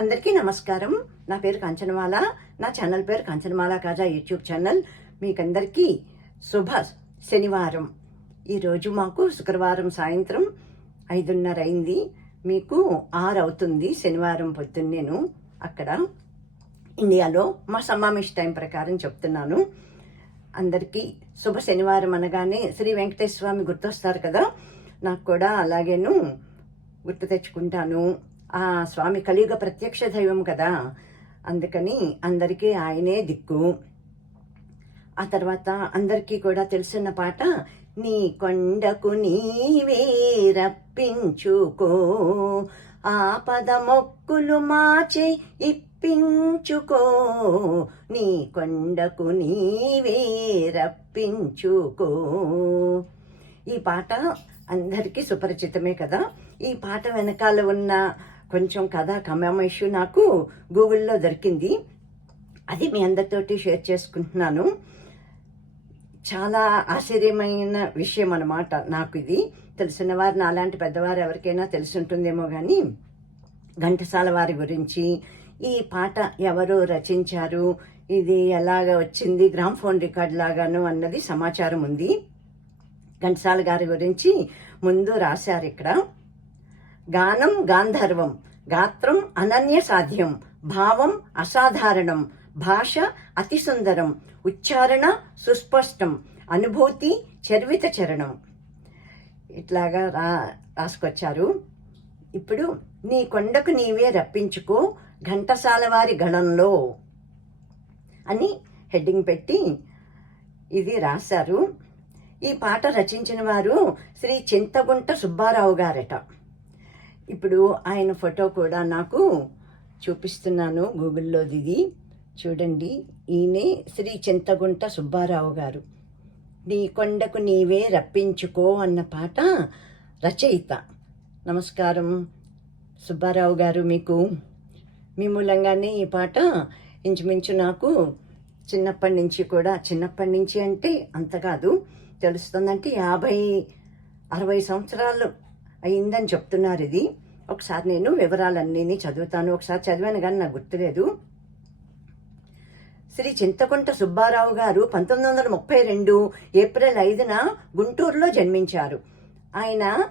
అందరికీ నమస్కారం. నా పేరు కాంచనమాల. నా ఛానల్ పేరు కాంచనమాల కాజా యూట్యూబ్ ఛానల్. మీకందరికీ శుభ శనివారం. ఈరోజు మాకు శుక్రవారం సాయంత్రం ఐదున్నర అయింది. మీకు ఆరు అవుతుంది శనివారం పొద్దున్నేను అక్కడ ఇండియాలో మా సమావేశ టైం ప్రకారం చెప్తున్నాను. అందరికీ శుభ శనివారం అనగానే శ్రీ వెంకటేశ్వర స్వామి గుర్తొస్తారు కదా? నాకు కూడా అలాగేను గుర్తు తెచ్చుకుంటాను. ఆ స్వామి కలియుగ ప్రత్యక్ష దైవం కదా. అందుకని అందరికీ ఆయనే దిక్కు. ఆ తర్వాత అందరికీ కూడా తెలిసిన పాట నీ కొండకు నీవే రప్పించుకో. ఆపద మొక్కులు మాచే ఇప్పించుకో. నీ కొండకు నీవే రప్పించుకో. ఈ పాట అందరికీ సుపరిచితమే కదా. ఈ పాట వెనకాల ఉన్న కొంచెం కథ కమేషు నాకు గూగుల్లో దొరికింది. అది మీ అందరితోటి షేర్ చేసుకుంటున్నాను. చాలా ఆశ్చర్యమైన విషయం అన్నమాట నాకు ఇది. తెలిసిన వారు నాలాంటి పెద్దవారు ఎవరికైనా తెలిసి ఉంటుందేమో కానీ ఘంటసాల వారి గురించి ఈ పాట ఎవరు రచించారు ఇది ఎలాగ వచ్చింది గ్రామ్ ఫోన్ రికార్డ్ లాగాను అన్నది సమాచారం ఉంది. ఘంటసాల గారి గురించి ముందు రాశారు ఇక్కడ. గానం గాంధర్వం గాత్రం అనన్య సాధ్యం భావం అసాధారణం భాష అతి సుందరం ఉచ్చారణ సుస్పష్టం అనుభూతి చర్విత చరణం. ఇట్లాగా రా రాసుకొచ్చారు. ఇప్పుడు నీ కొండకు నీవే రప్పించుకో ఘంటసాల వారి గణంలో అని హెడ్డింగ్ పెట్టి ఇది రాశారు. ఈ పాట రచించిన వారు శ్రీ చింతగుంట సుబ్బారావు గారట. ఇప్పుడు ఆయన ఫోటో కూడా నాకు చూపిస్తున్నాను గూగుల్లో దిగి. చూడండి ఈయనే శ్రీ చింతగుంట సుబ్బారావు గారు. నీ కొండకు నీవే రప్పించుకో అన్న పాట రచయిత. నమస్కారం సుబ్బారావు గారు మీకు. మీ మూలంగానే ఈ పాట ఇంచుమించు నాకు చిన్నప్పటి నుంచి కూడా చిన్నప్పటి నుంచి అంటే అంత కాదు తెలుస్తుందంటే యాభై అరవై సంవత్సరాలు అయిందని చెప్తున్నారు ఇది ఒకసారి నేను వివరాలన్నీ చదువుతాను. ఒకసారి చదివాను కానీ నాకు గుర్తులేదు. శ్రీ చింతకుంట సుబ్బారావు గారు పంతొమ్మిది వందల ముప్పై రెండు ఏప్రిల్ ఐదున గుంటూరులో జన్మించారు. ఆయన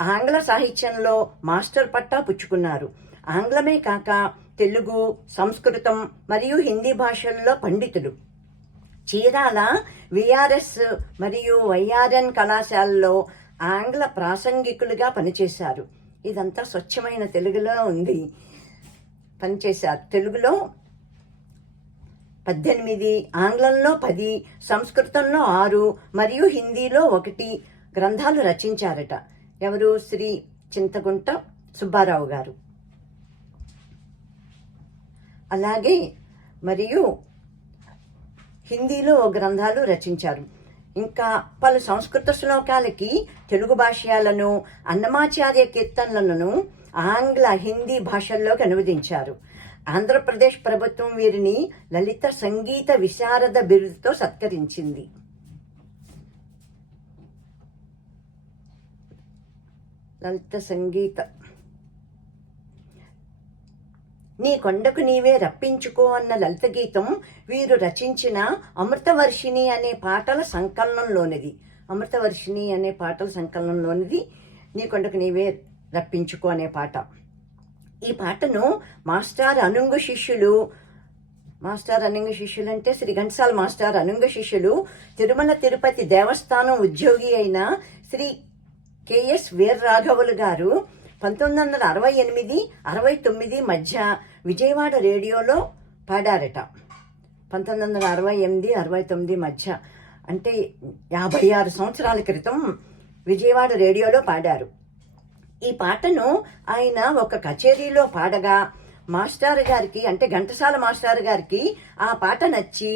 ఆంగ్ల సాహిత్యంలో మాస్టర్ పట్టా పుచ్చుకున్నారు. ఆంగ్లమే కాక తెలుగు సంస్కృతం మరియు హిందీ భాషల్లో పండితులు. చీరాల విఆర్ఎస్ మరియు వైఆర్ఎన్ కళాశాలలో ఆంగ్ల ప్రాసంగికులుగా పనిచేశారు. ఇదంతా స్వచ్ఛమైన తెలుగులో ఉంది. పనిచేశారు. తెలుగులో పద్దెనిమిది ఆంగ్లంలో పది సంస్కృతంలో ఆరు మరియు హిందీలో ఒకటి గ్రంథాలు రచించారట. ఎవరు? శ్రీ చింతగుంట సుబ్బారావు గారు. అలాగే మరియు హిందీలో గ్రంథాలు రచించారు. ఇంకా పలు సంస్కృత శ్లోకాలకి తెలుగు భాష్యాలను అన్నమాచార్య కీర్తనలను ఆంగ్ల హిందీ భాషల్లోకి అనువదించారు. ఆంధ్రప్రదేశ్ ప్రభుత్వం వీరిని లలిత సంగీత విశారద బిరుదుతో సత్కరించింది. లలిత సంగీత నీ కొండకు నీవే రప్పించుకో అన్న లలిత గీతం వీరు రచించిన అమృతవర్షిణి అనే పాటల సంకలనంలోనిది. అమృతవర్షిణి అనే పాటల సంకలనంలోనిది నీ కొండకు నీవే రప్పించుకో అనే పాట. ఈ పాటను మాస్టర్ అనుంగు శిష్యులు మాస్టర్ అనుంగ శిష్యులు అంటే శ్రీ ఘంటసాల మాస్టర్ అనుంగ శిష్యులు తిరుమల తిరుపతి దేవస్థానం ఉద్యోగి అయిన శ్రీ కెఎస్ వీర్రాఘవులు గారు పంతొమ్మిది వందల అరవై ఎనిమిది అరవై తొమ్మిది మధ్య విజయవాడ రేడియోలో పాడారట. పంతొమ్మిది వందల అరవై ఎనిమిది అరవై తొమ్మిది మధ్య అంటే యాభై ఆరు సంవత్సరాల క్రితం విజయవాడ రేడియోలో పాడారు. ఈ పాటను ఆయన ఒక కచేరీలో పాడగా మాస్టర్ గారికి అంటే ఘంటసాల మాస్టర్ గారికి ఆ పాట నచ్చి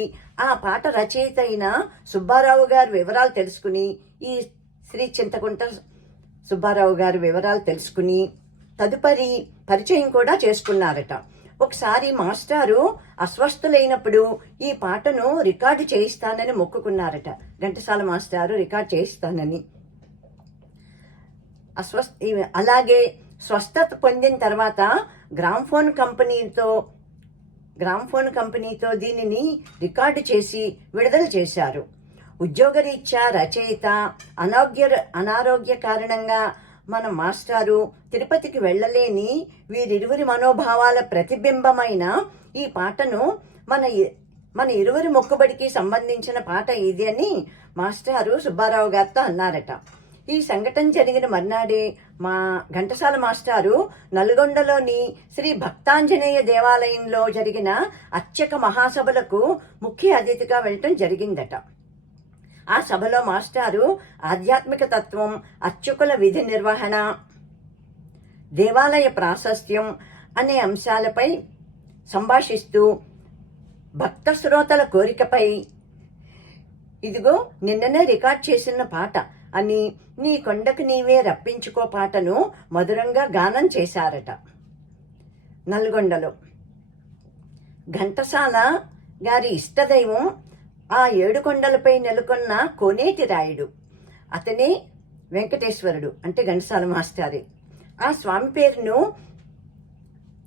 ఆ పాట రచయిత అయిన సుబ్బారావు గారి వివరాలు తెలుసుకుని ఈ శ్రీ చింతకుంట సుబ్బారావు గారి వివరాలు తెలుసుకుని తదుపరి పరిచయం కూడా చేసుకున్నారట. ఒకసారి మాస్టారు అస్వస్థులైనప్పుడు ఈ పాటను రికార్డు చేయిస్తానని మొక్కుకున్నారట. ఘంటసాల మాస్టారు రికార్డ్ చేయిస్తానని. అస్వస్థ అలాగే స్వస్థత పొందిన తర్వాత గ్రామ్ఫోన్ కంపెనీతో గ్రామ్ఫోన్ కంపెనీతో దీనిని రికార్డు చేసి విడుదల చేశారు. ఉద్యోగరీత్యా రచయిత అనారోగ్య అనారోగ్య కారణంగా మన మాస్టారు తిరుపతికి వెళ్ళలేని వీరిరువురి మనోభావాల ప్రతిబింబమైన ఈ పాటను మన మన ఇరువురి మొక్కుబడికి సంబంధించిన పాట ఇది అని మాస్టారు సుబ్బారావు గారితో అన్నారట. ఈ సంఘటన జరిగిన మర్నాడే మా ఘంటసాల మాస్టారు నల్గొండలోని శ్రీ భక్తాంజనేయ దేవాలయంలో జరిగిన అర్చక మహాసభలకు ముఖ్య అతిథిగా వెళ్ళటం జరిగిందట. ఆ సభలో మాస్టారు ఆధ్యాత్మిక తత్వం అర్చకుల విధి నిర్వహణ దేవాలయ ప్రాశస్త్యం అనే అంశాలపై సంభాషిస్తూ భక్త శ్రోతల కోరికపై ఇదిగో నిన్ననే రికార్డ్ చేసిన పాట అని నీ కొండకు నీవే రప్పించుకో పాటను మధురంగా గానం చేశారట. నల్గొండలో. ఘంటసాల గారి ఇష్టదైవం ఆ ఏడు కొండలపై నెలకొన్న కోనేటి రాయుడు. అతనే వెంకటేశ్వరుడు అంటే ఘంటసాల మాస్టారి. ఆ స్వామి పేరును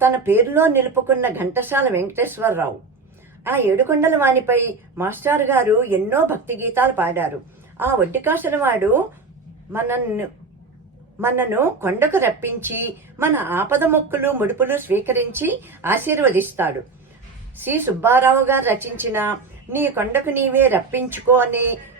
తన పేరులో నిలుపుకున్న ఘంటసాల వెంకటేశ్వరరావు. ఆ ఏడుకొండల వానిపై మాస్టర్ గారు ఎన్నో భక్తి గీతాలు పాడారు. ఆ ఒడ్డికాసుల వాడు మనను మనను కొండకు రప్పించి మన ఆపద మొక్కులు ముడుపులు స్వీకరించి ఆశీర్వదిస్తాడు. సి సుబ్బారావు గారు రచించిన నీ కొండకు నీవే రప్పించుకో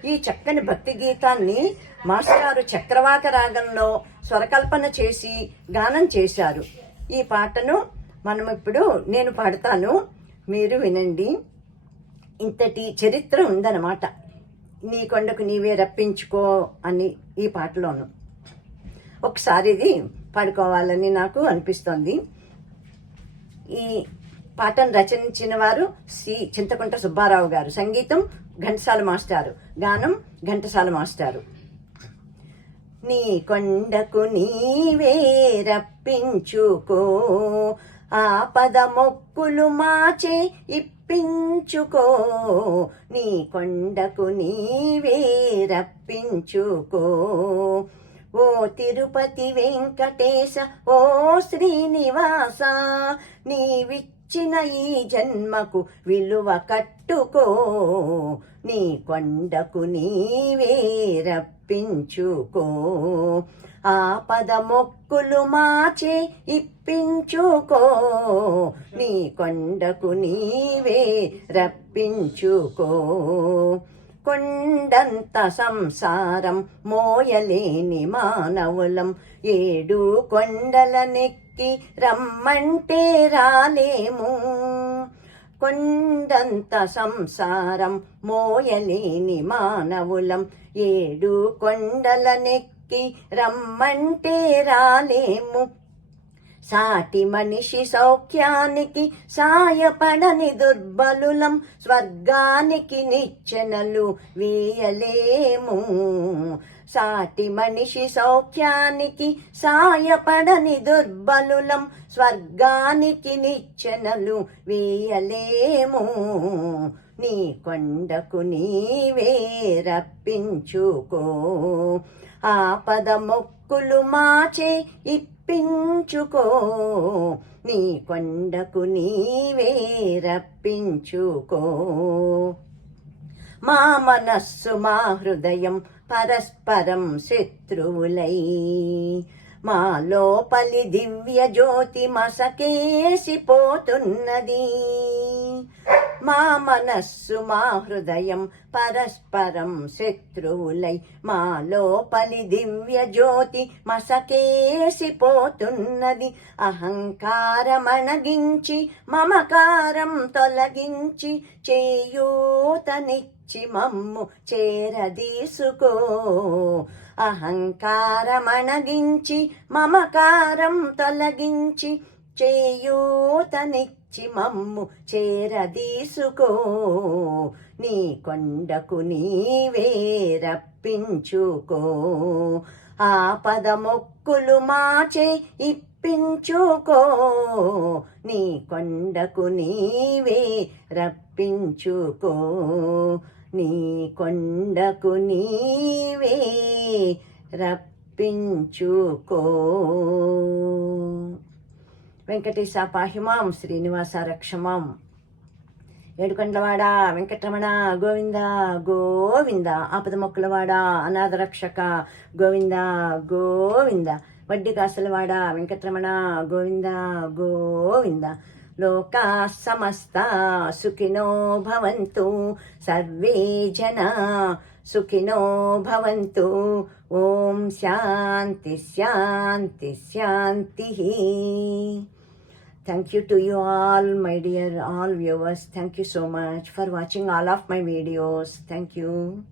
ఈ చక్కని భక్తి గీతాన్ని మాస్టారు చక్రవాక రాగంలో స్వరకల్పన చేసి గానం చేశారు. ఈ పాటను మనం ఇప్పుడు నేను పాడతాను. మీరు వినండి. ఇంతటి చరిత్ర ఉందన్నమాట. నీ కొండకు నీవే రప్పించుకో అని ఈ పాటలోను. ఒకసారి ఇది పాడుకోవాలని నాకు అనిపిస్తోంది. ఈ పాటను రచించిన వారు సి చింతకుంట సుబ్బారావు గారు. సంగీతం ఘంటసాల మాస్టారు. గానం ఘంటసాల మాస్టారు. నీ కొండకు నీవే రప్పించుకో ఆపద మొక్కులు మాచే ఇప్పించుకో. నీ కొండకు నీవే రప్పించుకో. ఓ తిరుపతి వెంకటేశ ఓ శ్రీనివాస ఇచ్చిన ఈ జన్మకు విలువ కట్టుకో. నీ కొండకు నీవే రప్పించుకో. ఆపద మొక్కులు మాచే ఇప్పించుకో. నీ కొండకు నీవే రప్పించుకో. కొండంత సంసారం మోయలేని మానవులం. ఏడు కొండల నెక్కి రమ్మంటే రాలేము. కొండంత సంసారం మోయలేని మానవులం. ఏడు కొండల నెక్కి రమ్మంటే రాలేము. సాటి మనిషి సౌఖ్యానికి సాయపడని దుర్బలులం స్వర్గానికి నిచ్చెనలు వేయలేము. సాటి మనిషి సౌఖ్యానికి సాయపడని దుర్బలులం స్వర్గానికి నిచ్చెనలు వేయలేము. నీ కొండకు నీవే రప్పించుకో. ఆపద మొక్కులు మాచే రప్పించుకో. నీ కొండకు నీవే రప్పించుకో. మా మనస్సు మా హృదయం పరస్పరం శత్రువులై. మా లోపలి దివ్య జ్యోతి మసకేసిపోతున్నది. మా మనస్సు మా హృదయం పరస్పరం శత్రువులై మా లోపలి దివ్య జ్యోతి మసకేసిపోతున్నది. అహంకారమణగించి మమకారం తొలగించి చేయూతనిచ్చి మమ్ము చేరదీసుకో. అహంకారమణగించి మమకారం తొలగించి చేయూతనిచ్చి మమ్ము చేరదీసుకో. నీ కొండకు నీవే రప్పించుకో. ఆపద మొక్కులు మాచే ఇప్పించుకో. నీ కొండకు నీవే రప్పించుకో. నీ కొండకు నీవే రప్పించుకో. వెంకటేశ పాహిమాం శ్రీనివాస రక్షమాం ఏడుకొండలవాడ వెంకటరమణ గోవింద గోవింద. ఆపద మొక్కలవాడ అనాథ రక్షక గోవింద గోవింద. వడ్డీ కాసలవాడ వెంకటరమణ గోవింద గోవింద. లోకా సమస్త సుఖినో భవంతు. సర్వే జనా सुखिनो भवन्तु। ॐ शान्ति शान्ति शान्तिः। Thank you to you all my dear all viewers. Thank you so much for watching all of my videos. Thank you.